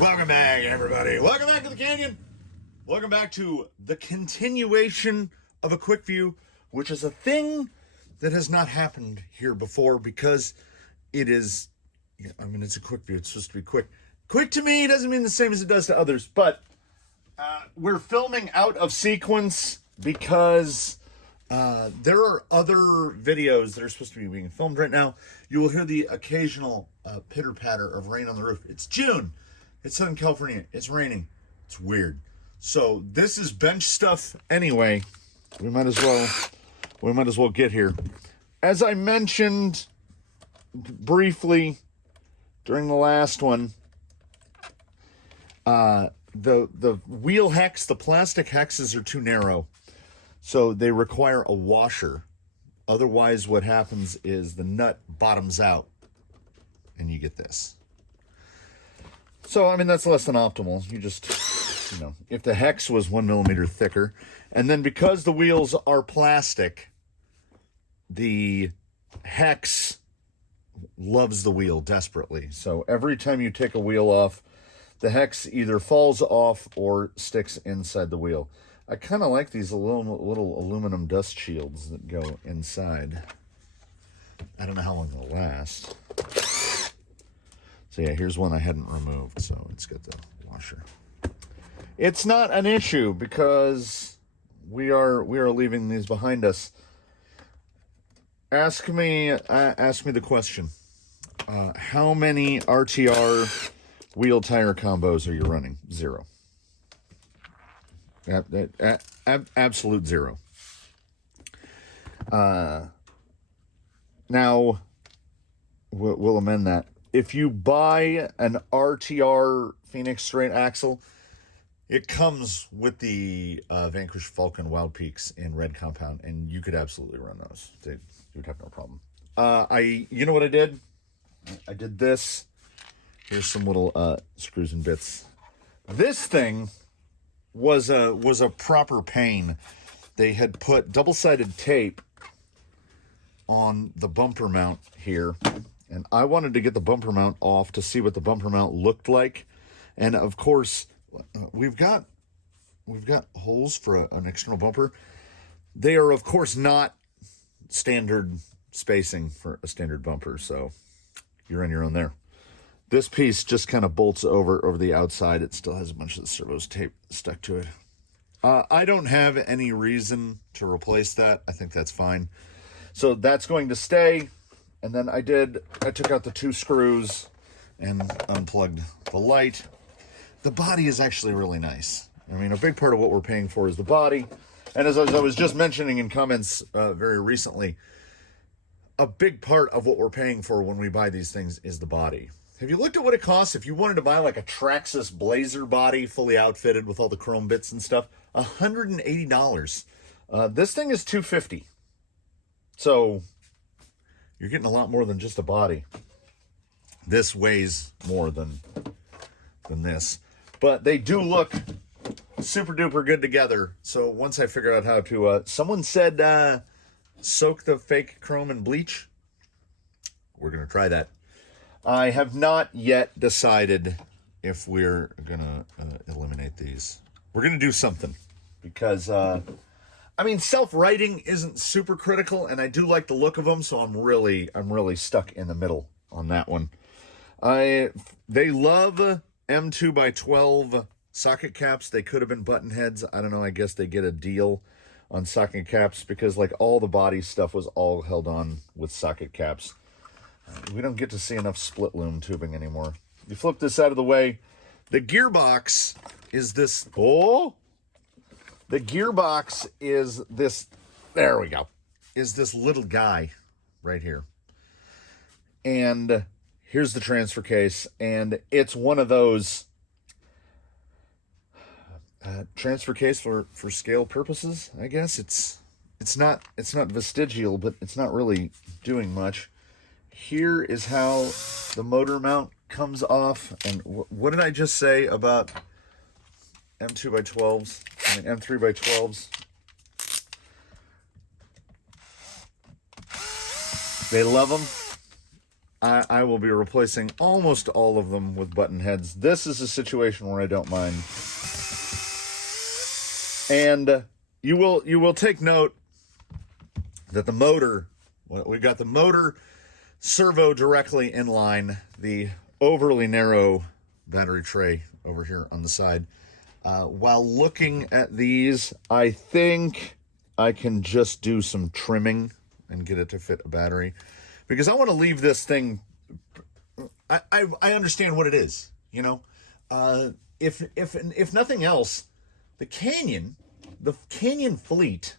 Welcome back, everybody. Welcome back to the canyon. Welcome back to the continuation of a Quickview, which is a thing that has not happened here before because it is, I mean, it's a Quickview. It's supposed to be quick. Quick to me doesn't mean the same as it does to others, but we're filming out of sequence because there are other videos that are supposed to be being filmed right now. You will hear the occasional pitter-patter of rain on the roof. It's June. It's Southern California. It's raining. It's weird. So this is bench stuff anyway. We might as well get here. As I mentioned briefly during the last one, the wheel hex, the plastic hexes are too narrow. So they require a washer. Otherwise what happens is the nut bottoms out and you get this. So, I mean, that's less than optimal. You just, you know, if the hex was 1 millimeter thicker, and then because the wheels are plastic, the hex loves the wheel desperately. So every time you take a wheel off, the hex either falls off or sticks inside the wheel. I kind of like these little aluminum dust shields that go inside. I don't know how long they'll last. So yeah, here's one I hadn't removed, so it's got the washer. It's not an issue because we are leaving these behind us. Ask me the question. How many RTR wheel tire combos are you running? 0. Absolute 0. Now, we'll amend that. If you buy an RTR Phoenix straight axle, it comes with the Vanquish Falcon Wild Peaks in red compound, and you could absolutely run those. You would have no problem. You know what I did? I did this. Here's some little screws and bits. This thing was a proper pain. They had put double-sided tape on the bumper mount here, and I wanted to get the bumper mount off to see what the bumper mount looked like. And of course, we've got holes for an external bumper. They are of course not standard spacing for a standard bumper, so you're on your own there. This piece just kind of bolts over the outside. It still has a bunch of the servos tape stuck to it. I don't have any reason to replace that. I think that's fine. So that's going to stay. And then I took out the 2 screws and unplugged the light. The body is actually really nice. I mean, a big part of what we're paying for is the body. And as I was just mentioning in comments very recently, a big part of what we're paying for when we buy these things is the body. Have you looked at what it costs if you wanted to buy like a Traxxas Blazer body fully outfitted with all the chrome bits and stuff? $180. This thing is $250. So you're getting a lot more than just a body. This weighs more than this. But they do look super duper good together. So once I figured out how to, someone said soak the fake chrome in bleach. We're going to try that. I have not yet decided if we're going to eliminate these. We're going to do something because, I mean, self-writing isn't super critical, and I do like the look of them, so I'm really stuck in the middle on that one. They love M2x12 socket caps. They could have been button heads. I don't know. I guess they get a deal on socket caps because, like, all the body stuff was all held on with socket caps. We don't get to see enough split loom tubing anymore. You flip this out of the way. The gearbox is this. Oh! The gearbox is this. There we go. Is this little guy right here. And here's the transfer case. And it's one of those transfer case for scale purposes, I guess. It's not vestigial, but it's not really doing much. Here is how the motor mount comes off. And what did I just say about M2x12s? I mean, M3x12s? They love them. I will be replacing almost all of them with button heads. This is a situation where I don't mind. And you will take note that the motor, we've got the motor servo directly in line, the overly narrow battery tray over here on the side. While looking at these, I think I can just do some trimming and get it to fit a battery, because I want to leave this thing. I understand what it is, you know. If nothing else, the Canyon fleet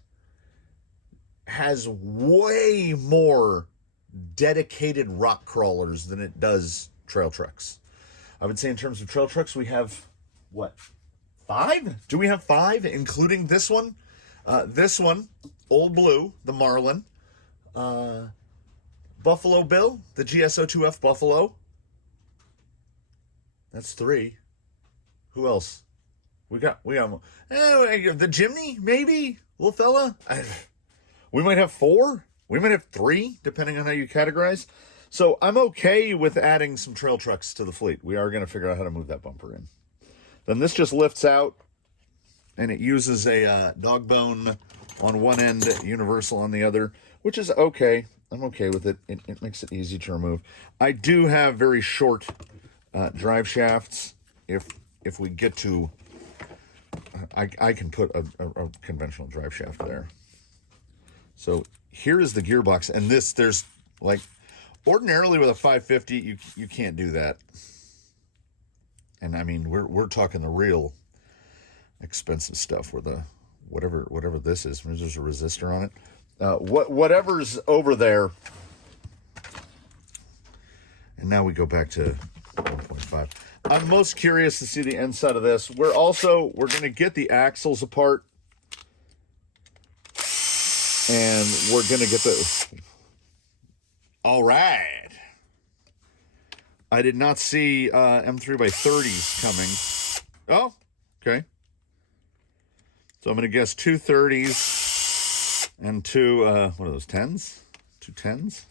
has way more dedicated rock crawlers than it does trail trucks. I would say in terms of trail trucks, we have, what, 5? Do we have 5, including this one? This one, Old Blue, the Marlin, Buffalo Bill, the GSO2F Buffalo. That's 3. Who else? We got the Jimny, maybe, little fella. We might have 4. We might have 3, depending on how you categorize. So I'm okay with adding some trail trucks to the fleet. We are going to figure out how to move that bumper in. Then this just lifts out, and it uses a dog bone on one end, universal on the other, which is okay. I'm okay with it. It makes it easy to remove. I do have very short drive shafts. If we get to, I can put a conventional drive shaft there. So here is the gearbox, and there's like, ordinarily with a 550, you can't do that. And I mean, we're talking the real expensive stuff, where the whatever this is. There's a resistor on it. Whatever's over there. And now we go back to 1.5. I'm most curious to see the inside of this. We're going to get the axles apart, and we're going to get the. All right. I did not see M3x30s coming. Oh, okay. So I'm going to guess 2 30s and 2, what are those, 10s? 2 10s?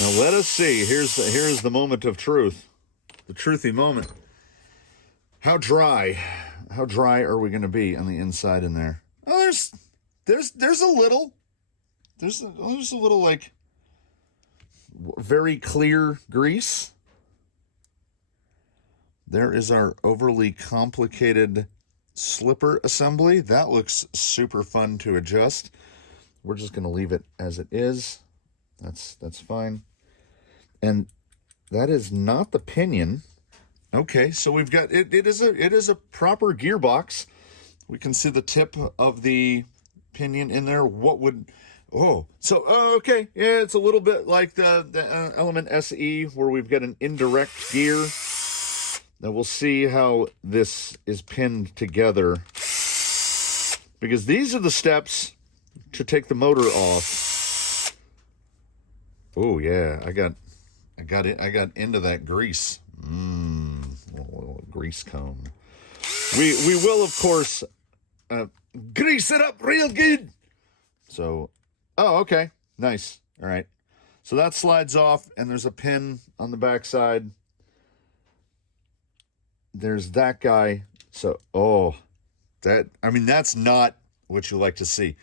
Now let us see. Here's the moment of truth. The truthy moment. How dry are we going to be on the inside in there? Oh, there's a little. There's a little, like, very clear grease. There is our overly complicated slipper assembly. That looks super fun to adjust. We're just going to leave it as it is. That's fine. And that is not the pinion. Okay, so we've got it is a proper gearbox. We can see the tip of the pinion in there. Okay, yeah, it's a little bit like the Element SE, where we've got an indirect gear. Now we'll see how this is pinned together, because these are the steps to take the motor off. Oh yeah, I got into that grease. Little grease cone. We will, of course, grease it up real good. So, oh, okay, nice. All right, so that slides off, and there's a pin on the backside. There's that guy. So, that's not what you like to see.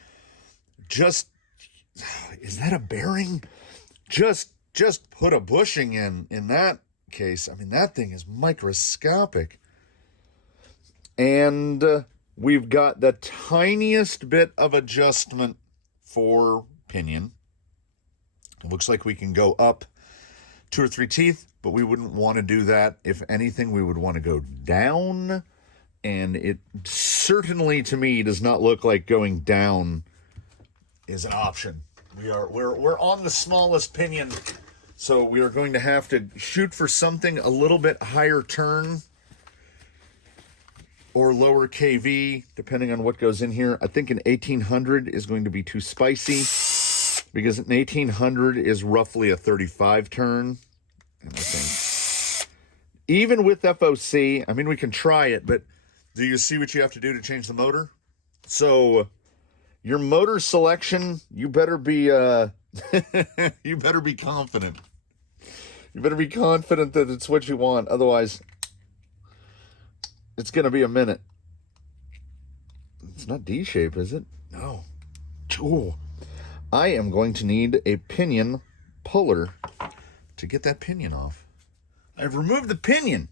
Is that a bearing? Just put a bushing in that case. I mean, that thing is microscopic. And we've got the tiniest bit of adjustment for pinion. It looks like we can go up 2 or 3 teeth, but we wouldn't want to do that. If anything, we would want to go down, and it certainly, to me, does not look like going down is an option. We're on the smallest pinion, so we are going to have to shoot for something a little bit higher turn or lower KV, depending on what goes in here. I think an 1800 is going to be too spicy, because an 1800 is roughly a 35 turn. And I think even with FOC, I mean, we can try it, but do you see what you have to do to change the motor? So your motor selection, you better be you better be confident. You better be confident that it's what you want. Otherwise, it's going to be a minute. It's not D-shape, is it? No. Ooh. I am going to need a pinion puller to get that pinion off. I've removed the pinion.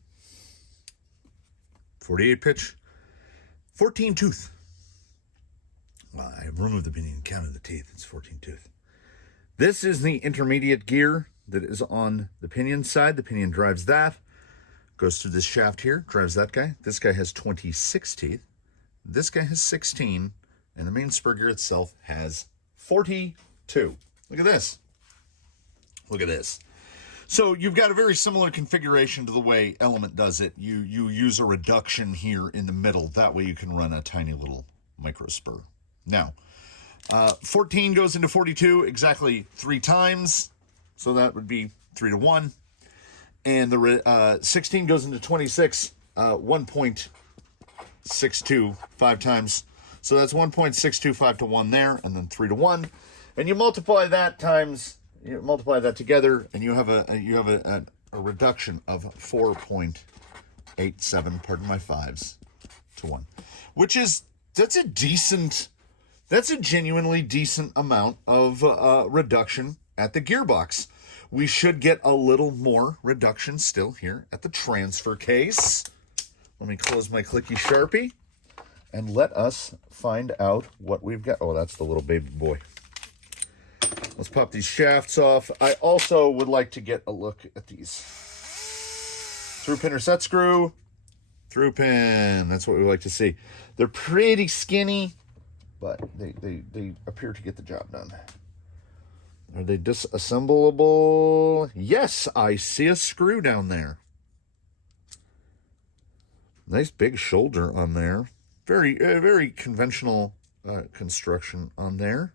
48 pitch, 14 tooth. Well, I've removed the pinion, counted the teeth. It's 14 tooth. This is the intermediate gear that is on the pinion side. The pinion drives that, goes through this shaft here, drives that guy. This guy has 26 teeth. This guy has 16, and the main spur gear itself has 42. Look at this. Look at this. So you've got a very similar configuration to the way Element does it. You use a reduction here in the middle. That way you can run a tiny little micro spur. Now, 14 goes into 42 exactly 3 times. So that would be 3 to 1. And the 16 goes into 26, 1.62 5 times. So that's 1.625 to 1 there, and then 3 to 1. And you multiply that together, and you have a reduction of 4.87, pardon my fives, to 1. Which is, that's a genuinely decent amount of reduction at the gearbox. We should get a little more reduction still here at the transfer case. Let me close my clicky Sharpie and let us find out what we've got. Oh, that's the little baby boy. Let's pop these shafts off. I also would like to get a look at these. Through pin or set screw. Through pin. That's what we like to see. They're pretty skinny, but they appear to get the job done. Are they disassemblable? Yes, I see a screw down there. Nice big shoulder on there. Very conventional construction on there.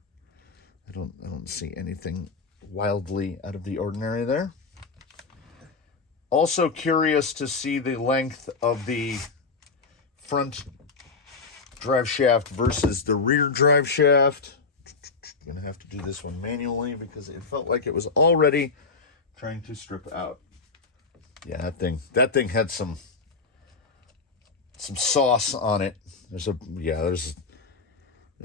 I don't see anything wildly out of the ordinary there. Also curious to see the length of the front drive shaft versus the rear drive shaft. I'm gonna have to do this one manually because it felt like it was already trying to strip out. Yeah, that thing had some sauce on it. There's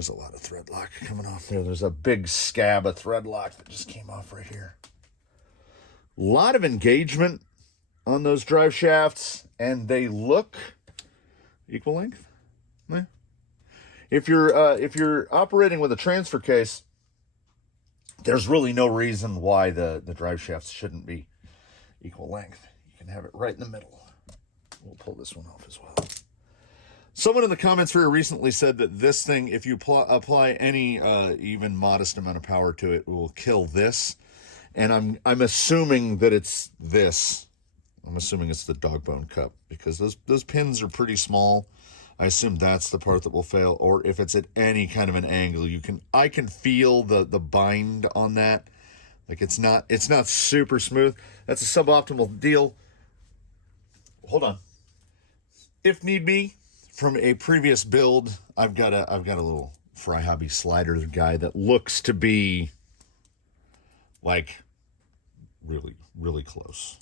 a lot of thread lock coming off there. There's a big scab of thread lock that just came off right here. A lot of engagement on those drive shafts, and they look equal length. Yeah. If you're operating with a transfer case, there's really no reason why the drive shafts shouldn't be equal length. You can have it right in the middle. We'll pull this one off as well. Someone in the comments very recently said that this thing, if you apply any even modest amount of power to it, will kill this. And I'm assuming that it's this. I'm assuming it's the dog bone cup because those pins are pretty small. I assume that's the part that will fail. Or if it's at any kind of an angle, I can feel the bind on that. Like it's not super smooth. That's a suboptimal deal. Hold on. If need be, from a previous build, I've got a little RocHobby slider guy that looks to be like really, really close.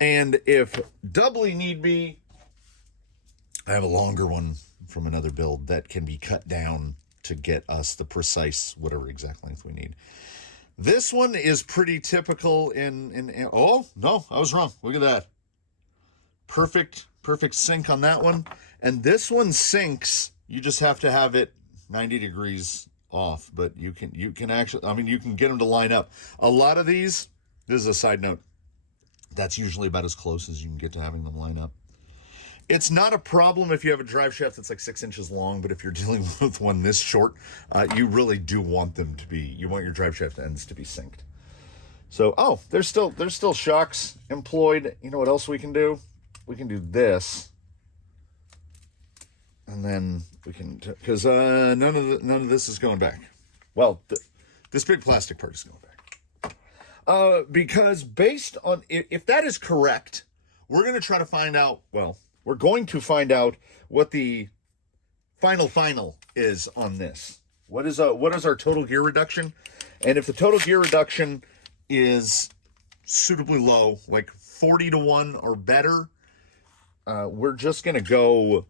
And if doubly need be, I have a longer one from another build that can be cut down to get us the precise whatever exact length we need. This one is pretty typical in oh, no, I was wrong. Look at that. Perfect sync on that one. And this one sinks. You just have to have it 90 degrees off, but you can actually, I mean, you can get them to line up. A lot of these, this is a side note, that's usually about as close as you can get to having them line up. It's not a problem if you have a drive shaft that's like 6 inches long, but if you're dealing with one this short, you really do want them to be, you want your drive shaft ends to be synced. So, oh, there's still shocks employed. You know what else we can do? We can do this. And then we can, because none of this is going back. Well, this big plastic part is going back. Because based on, if that is correct, we're going to try to find out, well, we're going to find out what the final is on this. What is our total gear reduction? And if the total gear reduction is suitably low, like 40-1 or better, we're just gonna go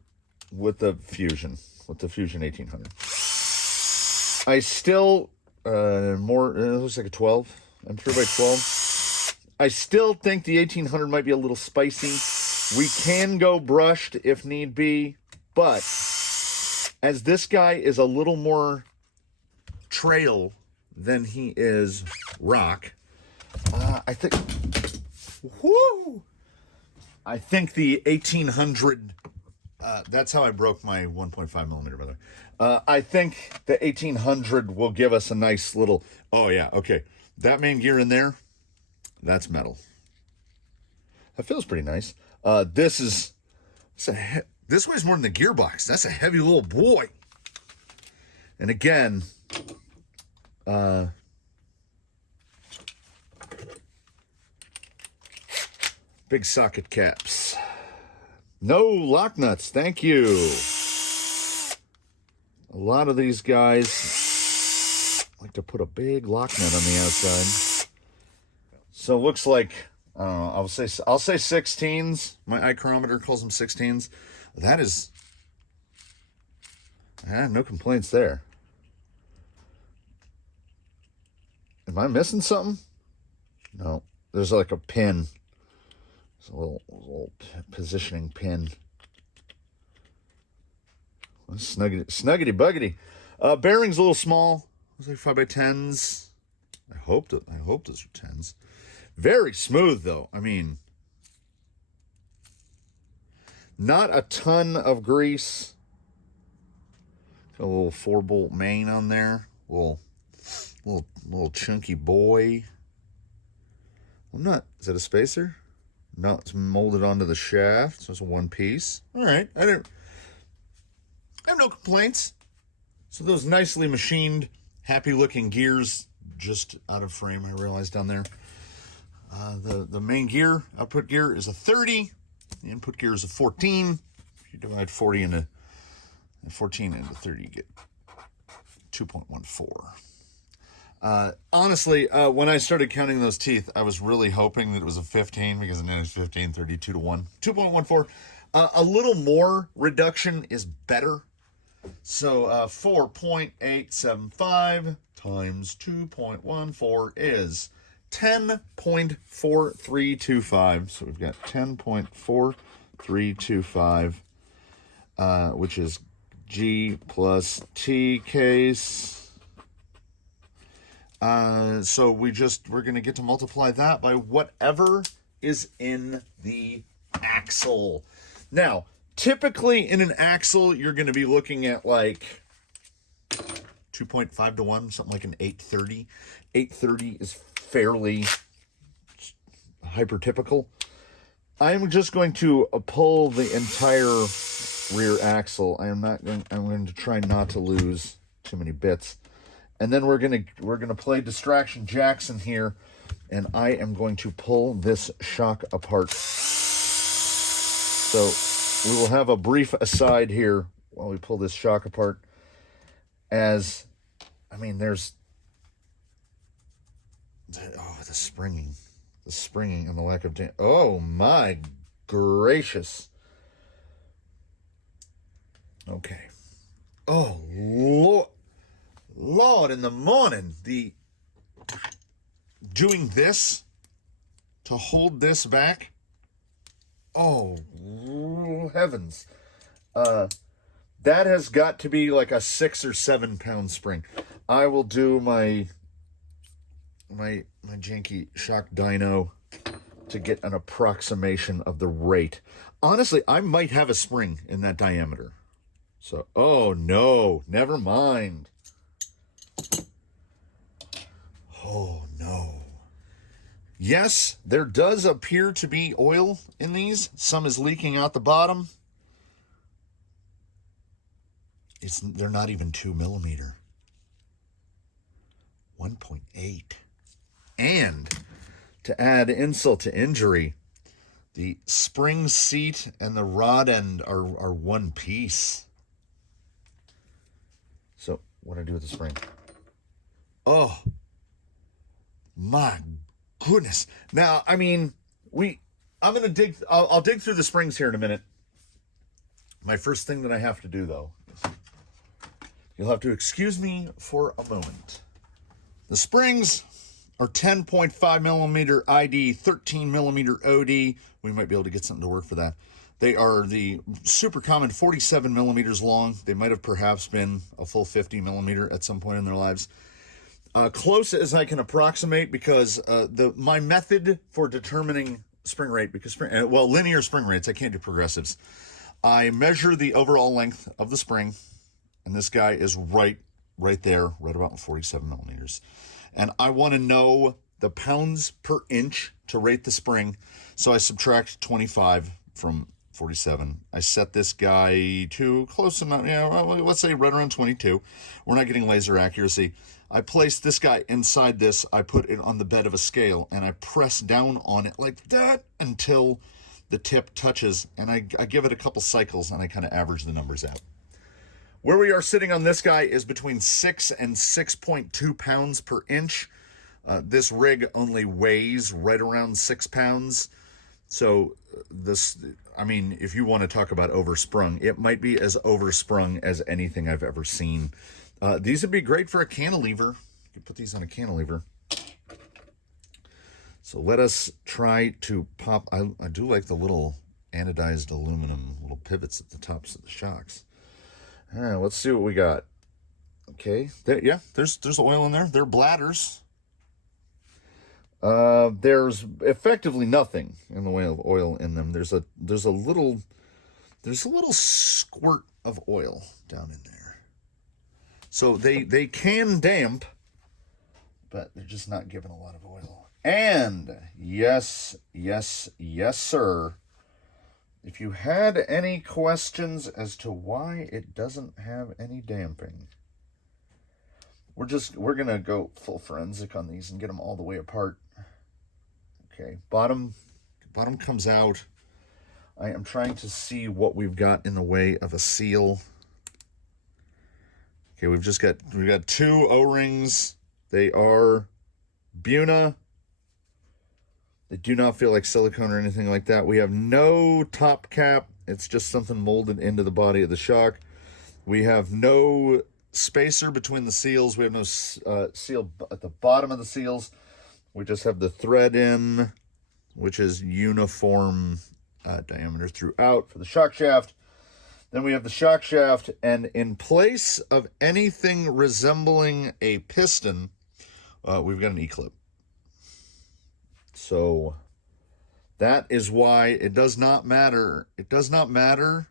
with the Fusion 1800. I still more it looks like a 12. I'm 3x12. I still think the 1800 might be a little spicy. We can go brushed if need be, but as this guy is a little more trail than he is rock, I think the 1800, that's how I broke my 1.5 millimeter, by the way. I think the 1800 will give us a nice little, oh yeah, okay. That main gear in there, that's metal. That feels pretty nice. This weighs more than the gearbox. That's a heavy little boy. And again, big socket caps. No lock nuts, thank you. A lot of these guys like to put a big lock nut on the outside. So it looks like, I don't know, I'll say 16s. My ichrometer calls them 16s. That is, no complaints there. Am I missing something? No, there's like a pin. It's a little positioning pin. Snuggity buggity. Bearing's a little small. It's like 5x10s. I hope those are 10s. Very smooth though. I mean, not a ton of grease. Got a little 4-bolt main on there. Little chunky boy. Is that a spacer? No, it's molded onto the shaft, so it's a one piece. All right, I have no complaints. So those nicely machined, happy looking gears, just out of frame, I realized down there. The main gear, output gear, is a 30. The input gear is a 14. If you divide 14 into 30, you get 2.14. Honestly, when I started counting those teeth, I was really hoping that it was a 15 because it is 15, 32-1. 2.14. A little more reduction is better. So 4.875 times 2.14 is 10.4325. So we've got 10.4325, which is G plus T case. So we're going to get to multiply that by whatever is in the axle. Now, typically in an axle, you're going to be looking at like 2.5-1, something like an 830. 830 is fairly hypertypical. I'm just going to pull the entire rear axle. I'm going to try not to lose too many bits. And then we're gonna play distraction Jackson here, and I am going to pull this shock apart. So we will have a brief aside here while we pull this shock apart. There's the springing and the lack of oh my gracious. Okay. Oh Lord, in the morning, doing this to hold this back. Oh, heavens. That has got to be like a 6 or 7 pound spring. I will do my janky shock dyno to get an approximation of the rate. Honestly, I might have a spring in that diameter. So, oh no, never mind. Oh no. Yes, there does appear to be oil in these. Some is leaking out the bottom. They're not even 2 millimeter. 1.8. And to add insult to injury, the spring seat and the rod end are one piece. what I do with the spring. Oh, my goodness. Now, I mean, I'm going to dig, I'll dig through the springs here in a minute. My first thing that I have to do, though, you'll have to excuse me for a moment. The springs are 10.5 millimeter ID, 13 millimeter OD. We might be able to get something to work for that. They are the super common 47 millimeters long. They might have perhaps been a full 50 millimeter at some point in their lives. Close as I can approximate, because my method for determining spring rate, because linear spring rates, I can't do progressives. I measure the overall length of the spring, and this guy is right there, right about 47 millimeters. And I want to know the pounds per inch to rate the spring, so I subtract 25 from 47. I set this guy to close enough, let's say right around 22. We're not getting laser accuracy. I place this guy inside this, I put it on the bed of a scale, and I press down on it like that until the tip touches, and I give it a couple cycles, and I kind of average the numbers out. Where we are sitting on this guy is between 6 and 6.2 pounds per inch. This rig only weighs right around 6 pounds. So this, I mean, if you want to talk about oversprung, it might be as oversprung as anything I've ever seen. These would be great for a cantilever. You could put these on a cantilever. So let us try to pop. I do like the little anodized aluminum little pivots at the tops of the shocks. All right, let's see what we got. Okay, there's oil in there. They're bladders. There's effectively nothing in the way of oil in them. There's a little squirt of oil down in there. So they can damp, but they're just not giving a lot of oil. And yes, sir. If you had any questions as to why it doesn't have any damping, we're gonna go full forensic on these and get them all the way apart. Okay, bottom comes out. I am trying to see what we've got in the way of a seal. Okay, we've got 2 O-rings. They are Buna. They do not feel like silicone or anything like that. We have no top cap. It's just something molded into the body of the shock. We have no spacer between the seals. We have no seal at the bottom of the seals. We just have the thread in, which is uniform diameter throughout for the shock shaft. Then we have the shock shaft, and in place of anything resembling a piston, we've got an E-clip. So that is why it does not matter. It does not matter.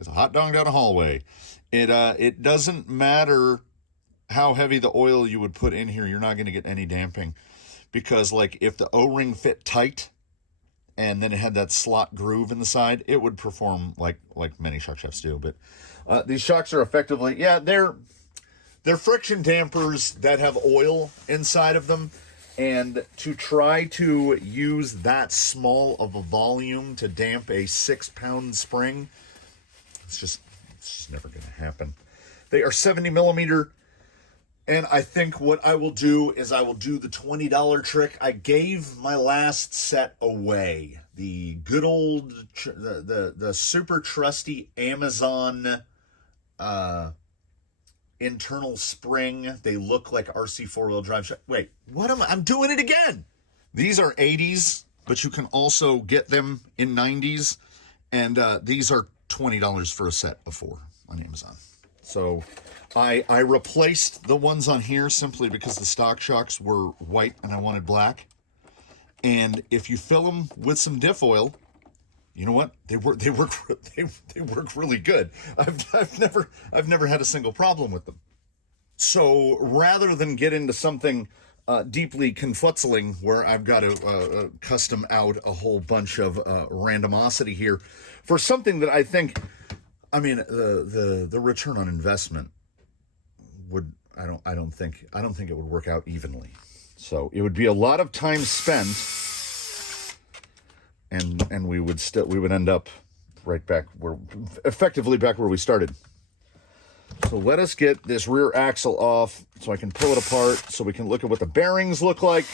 It's a hot dog down a hallway. It doesn't matter how heavy the oil you would put in here. You're not going to get any damping, because like if the O-ring fit tight and then it had that slot groove in the side, it would perform like many shock shafts do. But these shocks are effectively, they're friction dampers that have oil inside of them, and to try to use that small of a volume to damp a 6-pound spring, it's just never going to happen. They are 70 millimeter, and I think what I will do is I will do the $20 trick. I gave my last set away. The good old, the super trusty Amazon internal spring. They look like RC 4-wheel drive. Wait, I'm doing it again. These are 80s, but you can also get them in 90s. And these are $20 for a set of 4 on Amazon. So I replaced the ones on here simply because the stock shocks were white and I wanted black. And if you fill them with some diff oil, you know what? They work really good. I've never had a single problem with them. So rather than get into something deeply confuzzling where I've got to custom out a whole bunch of randomosity here for something that I think, I mean, the return on investment would, I don't think it would work out evenly. So it would be a lot of time spent, and we would end up right back effectively back where we started. So let us get this rear axle off so I can pull it apart so we can look at what the bearings look like.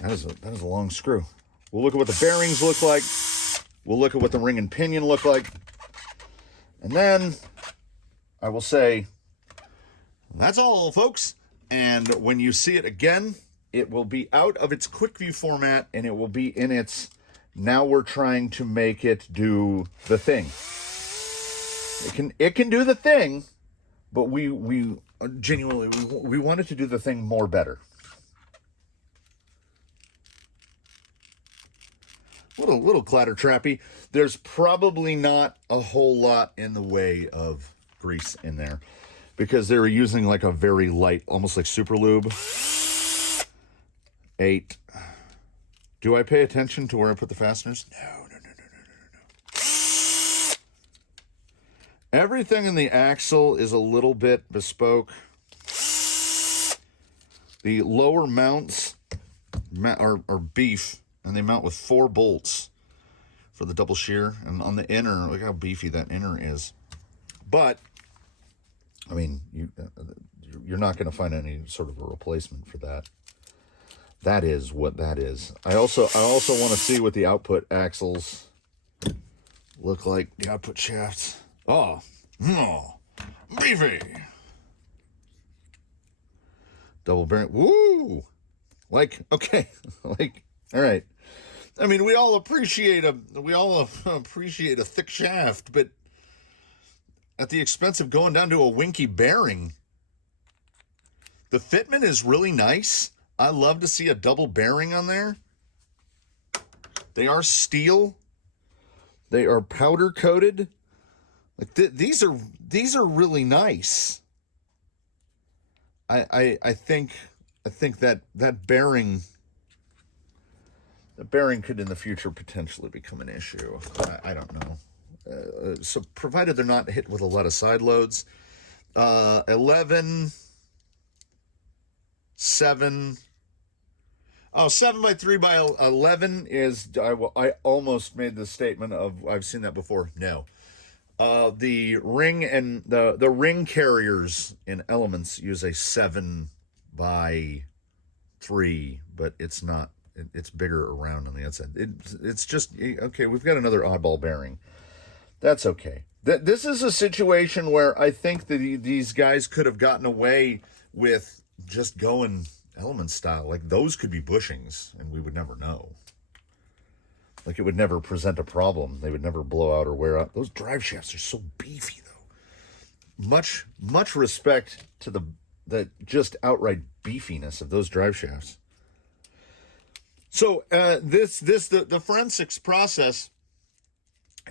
That is a long screw. We'll look at what the bearings look like. We'll look at what the ring and pinion look like. And then I will say, that's all, folks. And when you see it again, it will be out of its Quickview format, and it will be in its, now we're trying to make it do the thing. It can do the thing, but we genuinely, we want it to do the thing more better. Little clatter trappy. There's probably not a whole lot in the way of grease in there because they were using like a very light, almost like super lube. 8. Do I pay attention to where I put the fasteners? No. Everything in the axle is a little bit bespoke. The lower mounts are beef, and they mount with 4 bolts for the double shear. And on the inner, look how beefy that inner is. But, I mean, you're not going to find any sort of a replacement for that. That is what that is. I also want to see what the output axles look like. The output shafts. Oh, beefy. Double bearing. Woo! Like, okay. Like, all right. I mean, we all appreciate a thick shaft, but at the expense of going down to a winky bearing. The fitment is really nice. I love to see a double bearing on there. They are steel. They are powder coated. Like these are really nice. I think that bearing. The bearing could in the future potentially become an issue. I don't know. So provided they're not hit with a lot of side loads. 11, 7. Oh, 7 by 3 by 11 is, I almost made the statement of, I've seen that before. No. The ring and the ring carriers in Elements use a 7 by 3, but it's not. It's bigger around on the outside. It's just, okay, we've got another oddball bearing. That's okay. This is a situation where I think that these guys could have gotten away with just going Element style. Like, those could be bushings, and we would never know. Like, it would never present a problem. They would never blow out or wear out. Those drive shafts are so beefy, though. Much respect to the just outright beefiness of those drive shafts. So the forensics process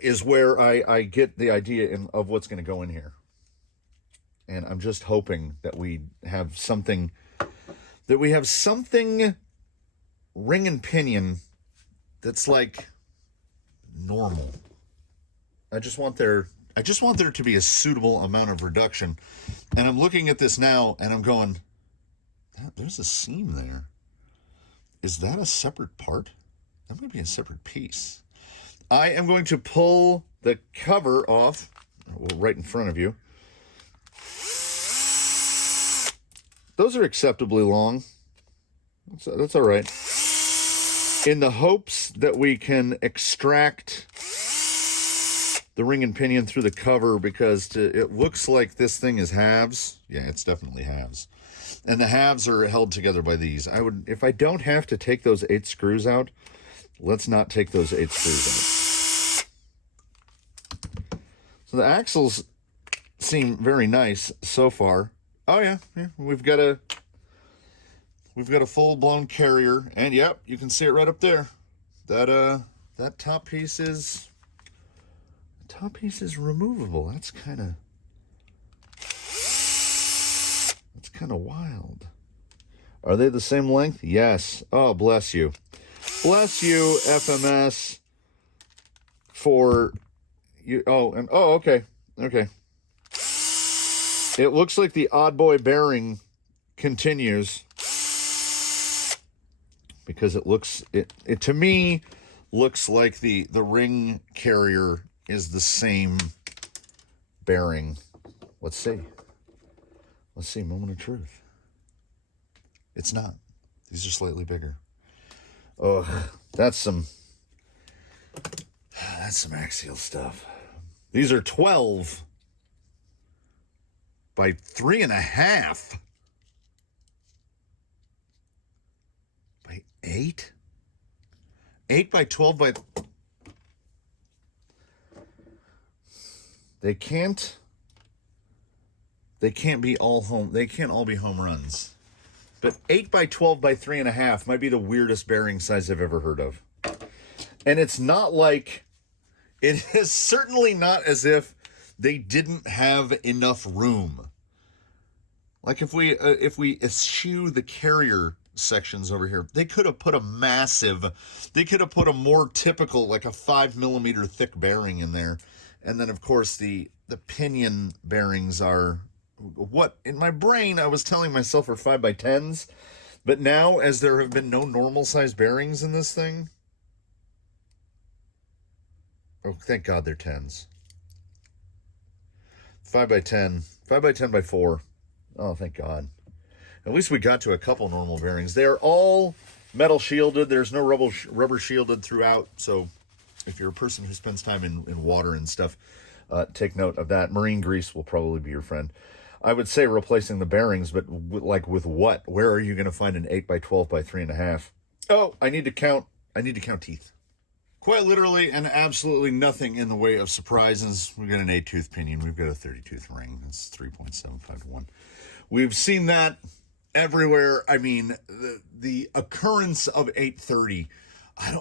is where I get the idea of what's going to go in here. And I'm just hoping that we have something ring and pinion that's like normal. I just want there to be a suitable amount of reduction. And I'm looking at this now and I'm going, there's a seam there. Is that a separate part? That might be a separate piece. I am going to pull the cover off, right in front of you. Those are acceptably long. That's all right. In the hopes that we can extract the ring and pinion through the cover, because it looks like this thing is halves. Yeah, it's definitely halves. And the halves are held together by these. If I don't have to take those 8 screws out, let's not take those 8 screws out. So the axles seem very nice so far. Oh yeah, we've got a full-blown carrier, and yep, you can see it right up there. That top piece is removable. That's kind of wild. Are they the same length? Yes. Oh, bless you. Bless you, FMS, for you. Okay. It looks like the odd boy bearing continues, because it to me looks like the ring carrier is the same bearing. Let's see. Let's see, moment of truth. It's not. These are slightly bigger. Oh, that's some axial stuff. These are 12 by 3.5 by 8. 8 by 12 by. They can't be all home. They can't all be home runs. But 8 by 12 by 3.5 might be the weirdest bearing size I've ever heard of. And it's not like, it is certainly not as if they didn't have enough room. Like if we eschew the carrier sections over here, they could have put a more typical, like a 5mm thick bearing in there. And then of course the pinion bearings are, what in my brain I was telling myself are 5 by 10s, but now as there have been no normal size bearings in this thing, oh thank God they're 10s. 5 by 10, 5 by 10 by 4. Oh thank God. At least we got to a couple normal bearings. They're all metal shielded. There's no rubber shielded throughout. So if you're a person who spends time in water and stuff, take note of that. Marine grease will probably be your friend. I would say replacing the bearings, but with what? Where are you going to find an 8 by 12 by 3.5? Oh, I need to count teeth. Quite literally and absolutely nothing in the way of surprises. We've got an 8-tooth pinion. We've got a 30-tooth ring. It's 3.75 to 1. We've seen that everywhere. I mean, the occurrence of 830.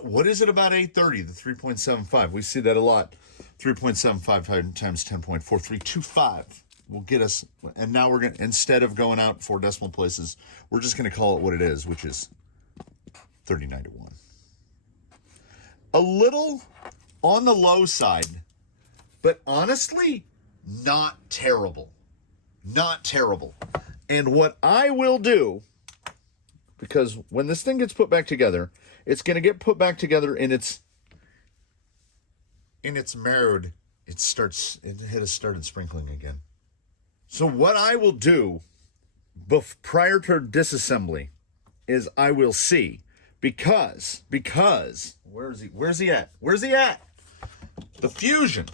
What is it about 830? The 3.75. We see that a lot. 3.75 times 10.4325 will get us. And now we're going to, instead of going out 4 decimal places, we're just going to call it what it is, which is 39 to 1. A little on the low side, but honestly, not terrible. Not terrible. And what I will do, because when this thing gets put back together, it's going to get put back together in its mode. It has started sprinkling again. So what I will do prior to disassembly is I will see, because where's he at? The Fusion,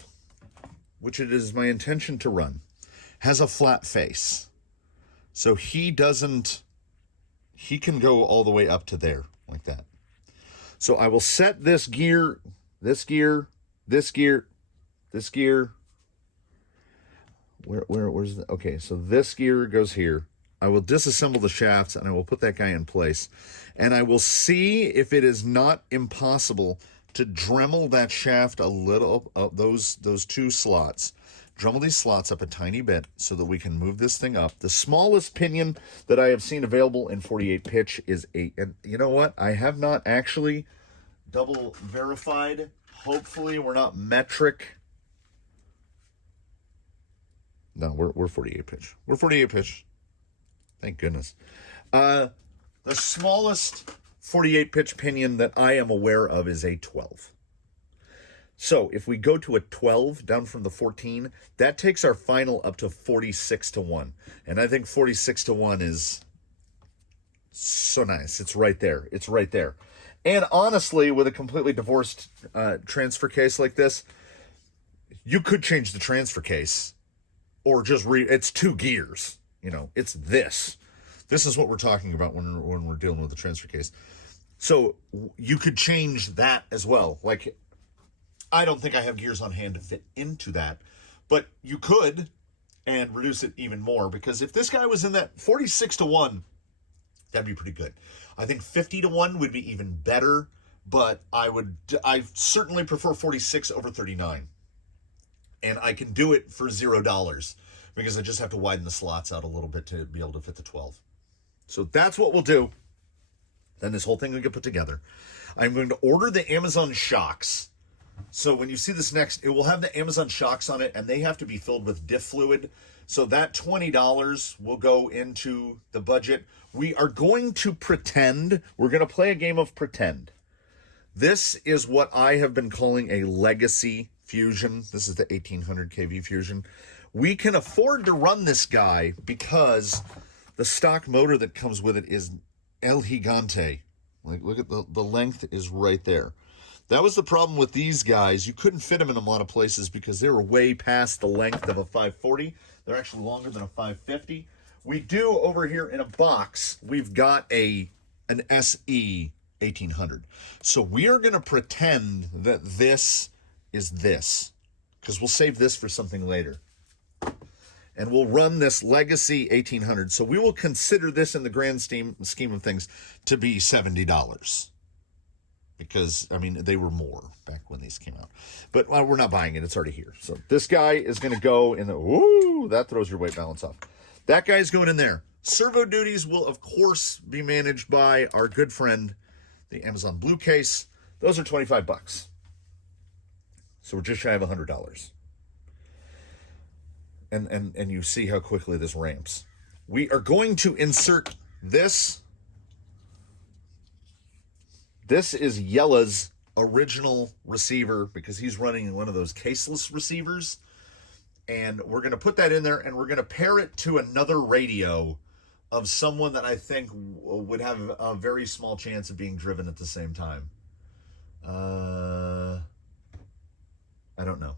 which it is my intention to run, has a flat face. So he can go all the way up to there like that. So I will set this gear. Where's the, okay, so this gear goes here. I will disassemble the shafts and I will put that guy in place. And I will see if it is not impossible to Dremel that shaft a little, those 2 slots. Dremel these slots up a tiny bit so that we can move this thing up. The smallest pinion that I have seen available in 48 pitch is 8. And you know what? I have not actually double verified. Hopefully we're not metric. No, we're 48 pitch. We're 48 pitch. Thank goodness. The smallest 48 pitch pinion that I am aware of is a 12. So if we go to a 12 down from the 14, that takes our final up to 46 to 1. And I think 46 to 1 is so nice. It's right there. It's right there. And honestly, with a completely divorced transfer case like this, you could change the transfer case or just it's 2 gears. You know, it's this. This is what we're talking about when we're dealing with the transfer case. So you could change that as well. Like, I don't think I have gears on hand to fit into that, but you could and reduce it even more, because if this guy was in that 46 to 1, that'd be pretty good. I think 50 to 1 would be even better, but I certainly prefer 46 over 39. And I can do it for $0 because I just have to widen the slots out a little bit to be able to fit the 12. So that's what we'll do. Then this whole thing will get put together. I'm going to order the Amazon shocks. So when you see this next, it will have the Amazon shocks on it, and they have to be filled with diff fluid. So that $20 will go into the budget. We are going to pretend. We're going to play a game of pretend. This is what I have been calling a legacy Fusion. This is the 1800 kV Fusion. We can afford to run this guy because the stock motor that comes with it is El Gigante. Like, look at the length is right there. That was the problem with these guys. You couldn't fit them in a lot of places because they were way past the length of a 540. They're actually longer than a 550. We do over here in a box, we've got an SE 1800. So we are going to pretend that this is this, because we'll save this for something later. And we'll run this Legacy 1800. So we will consider this in the grand scheme of things to be $70. Because, I mean, they were more back when these came out. But we're not buying it. It's already here. So this guy is going to go in the... Ooh, that throws your weight balance off. That guy's going in there. Servo duties will, of course, be managed by our good friend, the Amazon Blue Case. Those are $25. So we're just shy of $100. And you see how quickly this ramps. We are going to insert this... This is Yella's original receiver because he's running one of those caseless receivers. And we're going to put that in there and we're going to pair it to another radio of someone that I think would have a very small chance of being driven at the same time. I don't know.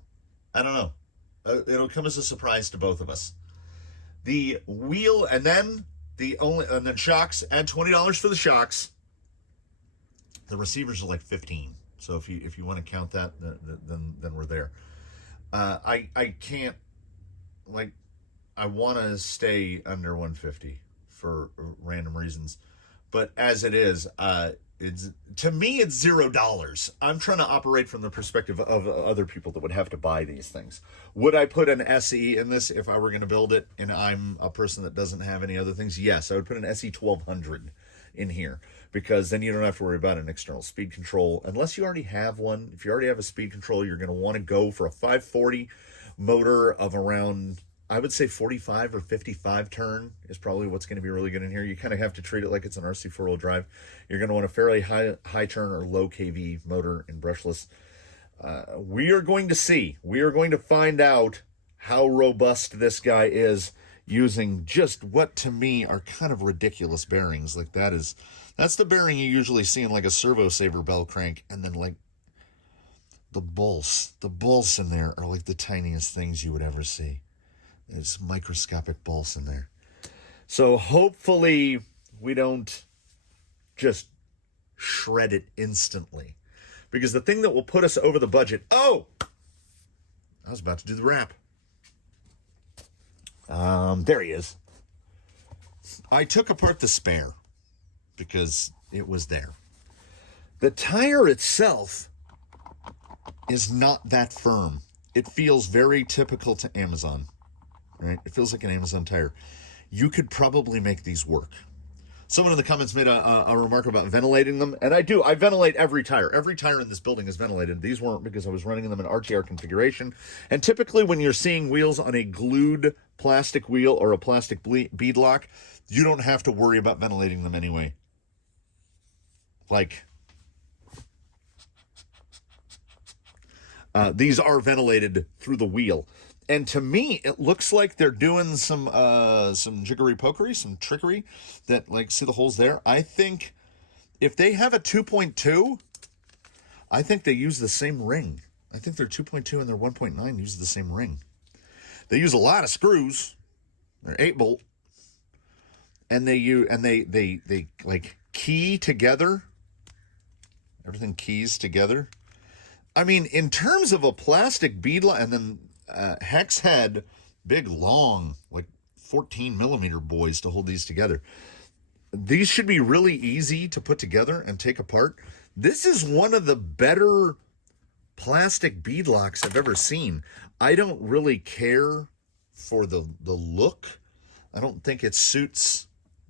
It'll come as a surprise to both of us. The wheel and then shocks, add $20 for the shocks. The receivers are like 15. So if you want to count that, then we're there. I can't, like, I want to stay under 150 for random reasons, but as it is, to me it's $0. I'm trying to operate from the perspective of other people that would have to buy these things. Would I put an SE in this if I were going to build it and I'm a person that doesn't have any other things? Yes, I would put an SE 1200 in here, because then you don't have to worry about an external speed control unless you already have one. If you already have a speed control, you're going to want to go for a 540 motor of around, I would say 45 or 55 turn is probably what's going to be really good in here. You kind of have to treat it like it's an RC four-wheel drive. You're going to want a fairly high turn or low kV motor in brushless. We are going to see. We are going to find out how robust this guy is using just what to me are kind of ridiculous bearings. Like that's the bearing you usually see in like a servo saver bell crank, and then like the bolts in there are like the tiniest things you would ever see. There's microscopic bolts in there. So hopefully we don't just shred it instantly, because the thing that will put us over the budget, I was about to do the wrap. There he is. I took apart the spare because it was there. The tire itself is not that firm. It feels very typical to Amazon, right? It feels like an Amazon tire. You could probably make these work. Someone in the comments made a remark about ventilating them, and I do. I ventilate every tire. Every tire in this building is ventilated. These weren't, because I was running them in RTR configuration. And typically when you're seeing wheels on a glued plastic wheel or a plastic bead lock, you don't have to worry about ventilating them anyway. Like, these are ventilated through the wheel. And to me, it looks like they're doing some jiggery-pokery, some trickery. That, like, see the holes there? I think if they have a 2.2, I think they use the same ring. I think their 2.2 and their 1.9 use the same ring. They use a lot of screws. They're 8-bolt. And they like key together. Everything keys together. I mean, in terms of a plastic bead lock, and then hex head, big, long, like 14 millimeter boys to hold these together. These should be really easy to put together and take apart. This is one of the better plastic bead locks I've ever seen. I don't really care for the look. I don't think it suits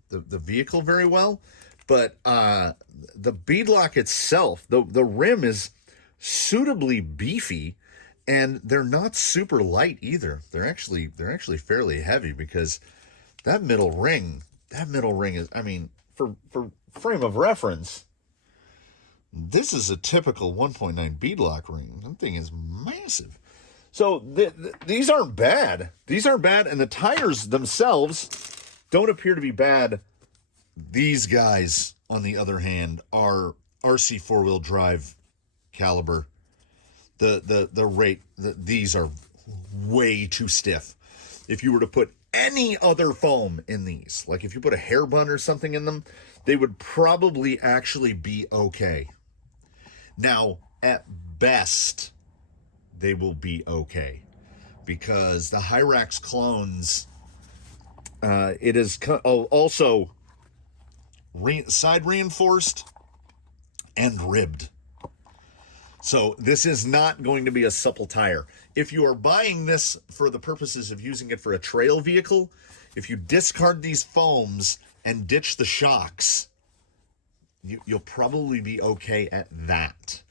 the vehicle very well, but the bead lock itself, the rim is suitably beefy, and they're not super light either. They're actually fairly heavy, because that middle ring is, I mean, for frame of reference, This is a typical 1.9 beadlock ring. That thing is massive. So these aren't bad. These aren't bad, and the tires themselves don't appear to be bad. These guys, on the other hand, are RC four-wheel drive caliber. These are way too stiff. If you were to put any other foam in these, like if you put a hair bun or something in them, they would probably actually be okay. Now, at best, they will be okay, because the Hyrax clones, it is also side reinforced and ribbed. So this is not going to be a supple tire. If you are buying this for the purposes of using it for a trail vehicle, if you discard these foams and ditch the shocks, you'll probably be okay at that.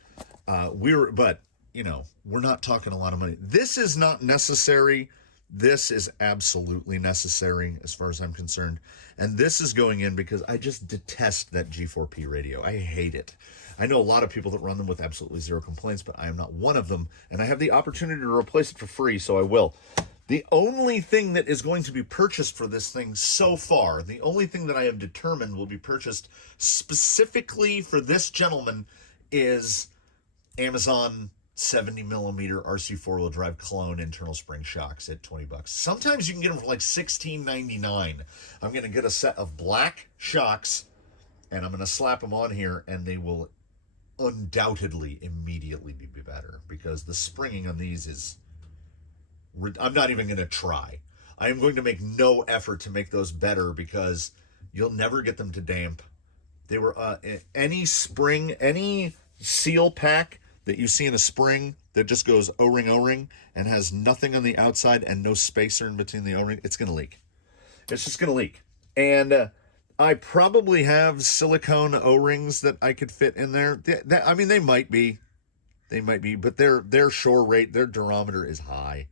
But you know, we're not talking a lot of money. This is not necessary. This is absolutely necessary as far as I'm concerned. And this is going in because I just detest that G4P radio. I hate it. I know a lot of people that run them with absolutely zero complaints, but I am not one of them. And I have the opportunity to replace it for free, so I will. The only thing that is going to be purchased for this thing so far, the only thing that I have determined will be purchased specifically for this gentleman, is Amazon 70 millimeter RC four-wheel drive clone internal spring shocks at $20. Sometimes you can get them for like $16.99. I'm going to get a set of black shocks, and I'm going to slap them on here, and they will undoubtedly immediately be better, because the springing on these is... I'm not even going to try. I am going to make no effort to make those better, because you'll never get them to damp. They were any spring, any seal pack that you see in a spring that just goes O-ring and has nothing on the outside and no spacer in between the O-ring, it's going to leak. It's just going to leak. And I probably have silicone O-rings that I could fit in there. I mean, they might be, but their shore rate, their durometer is high.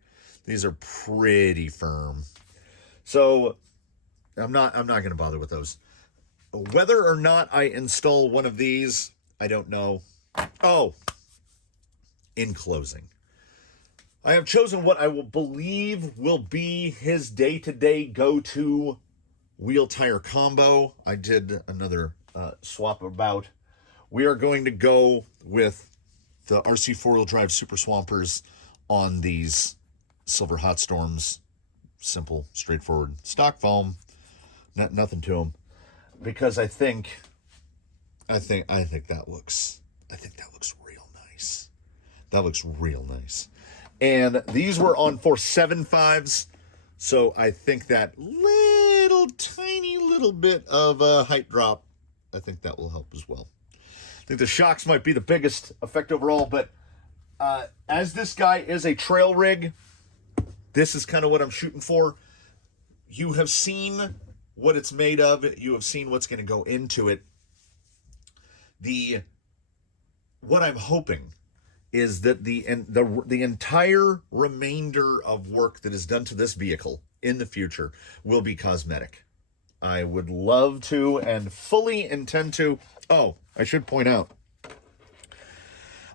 These are pretty firm. So I'm not going to bother with those. Whether or not I install one of these, I don't know. Oh, in closing, I have chosen what I will believe will be his day-to-day go-to wheel tire combo. I did another swap about. We are going to go with the RC four-wheel drive Super Swampers on these Silver Hot Storms. Simple, straightforward, stock foam. Nothing to them, because I think that looks real nice. That looks real nice. And these were on 475s, so I think that tiny little bit of a height drop, I think that will help as well. I think the shocks might be the biggest effect overall, but as this guy is a trail rig, this is kind of what I'm shooting for. You have seen what it's made of. You have seen what's going to go into it. What I'm hoping is that the entire remainder of work that is done to this vehicle in the future will be cosmetic. I would love to and fully intend to. Oh, I should point out,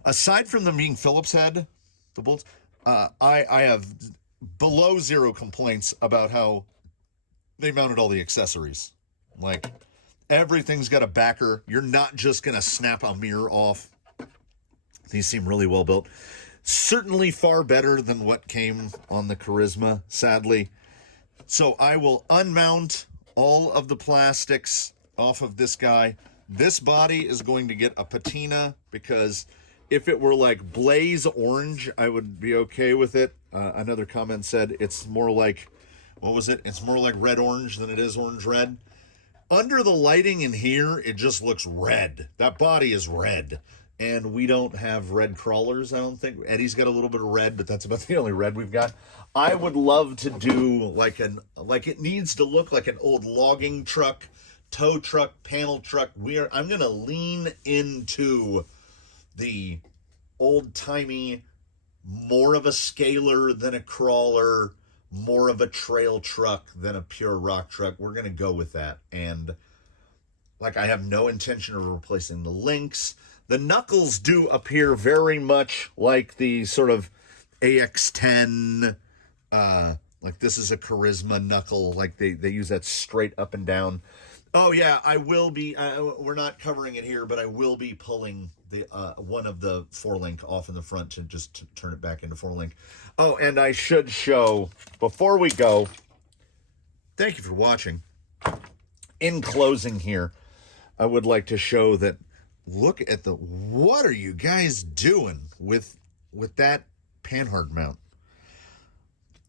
aside from them being Phillips head, the bolts, I have below zero complaints about how they mounted all the accessories. Like, everything's got a backer. You're not just going to snap a mirror off. These seem really well built. Certainly far better than what came on the Charisma, sadly. So I will unmount all of the plastics off of this guy. This body is going to get a patina, because if it were like blaze orange, I would be okay with it. Another comment said it's more like, what was it? It's more like red orange than it is orange red. Under the lighting in here, it just looks red. That body is red. And we don't have red crawlers, I don't think. Eddie's got a little bit of red, but that's about the only red we've got. I would love to do like it needs to look like an old logging truck, tow truck, panel truck. I'm going to lean into the old-timey, more of a scaler than a crawler, more of a trail truck than a pure rock truck. We're going to go with that. And Like, I have no intention of replacing the links. The knuckles do appear very much like the sort of AX10, like this is a Charisma knuckle, like they use that straight up and down. Oh yeah, I will be, we're not covering it here, but I will be pulling the one of the 4-link off in the front to just turn it back into 4-link. Oh, and I should show, before we go, thank you for watching. In closing here, I would like to show that, look at what are you guys doing with that panhard mount?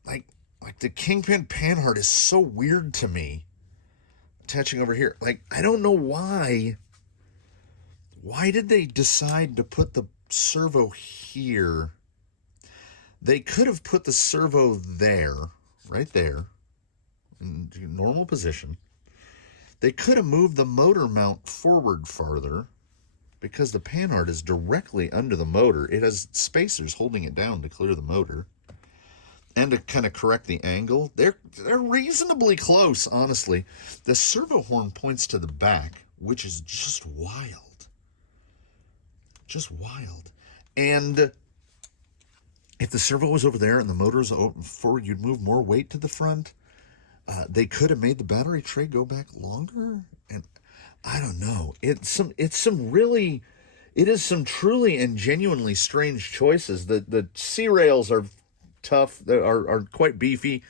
Like the Kingpin panhard is so weird to me. Attaching over here, like, I don't know why. Why did they decide to put the servo here? They could have put the servo there, right there, in normal position. They could have moved the motor mount forward farther, because the panhard is directly under the motor. It has spacers holding it down to clear the motor. And to kind of correct the angle. They're reasonably close, honestly. The servo horn points to the back, which is just wild. Just wild. And if the servo was over there and the motor was forward, you'd move more weight to the front. They could have made the battery tray go back longer. And I don't know. It is some truly and genuinely strange choices. The C-rails are tough, are quite beefy.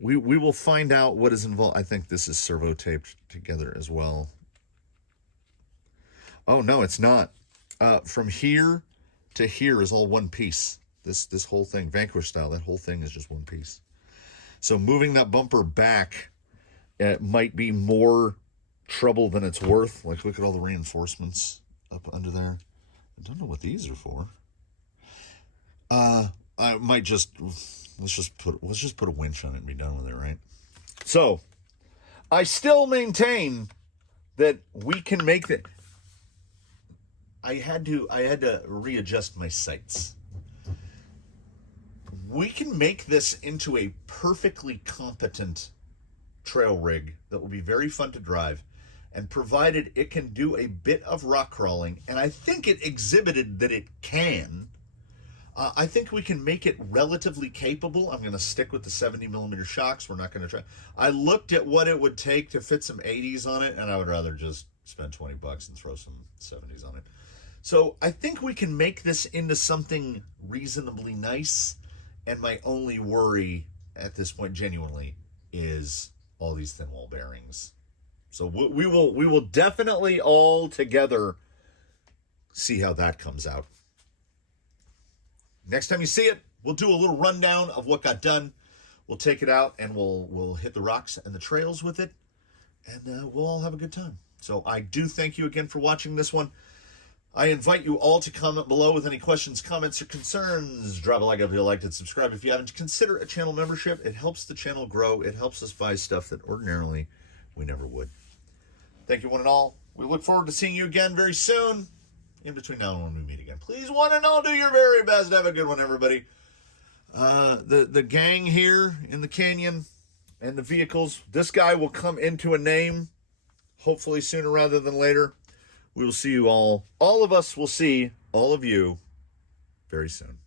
We will find out what is involved. I think this is servo taped together as well. Oh no, it's not. From here to here is all one piece. This whole thing, Vanquish style, that whole thing is just one piece. So moving that bumper back, it might be more trouble than it's worth. Like, look at all the reinforcements up under there. I don't know what these are for. I might just, let's just put a winch on it and be done with it, right? So, I still maintain that we can make that. I had to readjust my sights. We can make this into a perfectly competent trail rig that will be very fun to drive, and provided it can do a bit of rock crawling, and I think it exhibited that it can. I think we can make it relatively capable. I'm going to stick with the 70mm shocks. We're not going to try. I looked at what it would take to fit some 80s on it, and I would rather just spend $20 and throw some 70s on it. So I think we can make this into something reasonably nice, and my only worry at this point, genuinely, is all these thin wall bearings. So we will definitely all together see how that comes out. Next time you see it, we'll do a little rundown of what got done. We'll take it out and we'll hit the rocks and the trails with it, and we'll all have a good time. So I do thank you again for watching this one. I invite you all to comment below with any questions, comments, or concerns. Drop a like if you liked it, subscribe if you haven't. Consider a channel membership. It helps the channel grow. It helps us buy stuff that ordinarily we never would. Thank you one and all. We look forward to seeing you again very soon. In between now and when we meet again, please one and all do your very best. Have a good one, everybody. The gang here in the canyon and the vehicles, this guy will come into a name, hopefully sooner rather than later. We will see you all of us will see all of you very soon.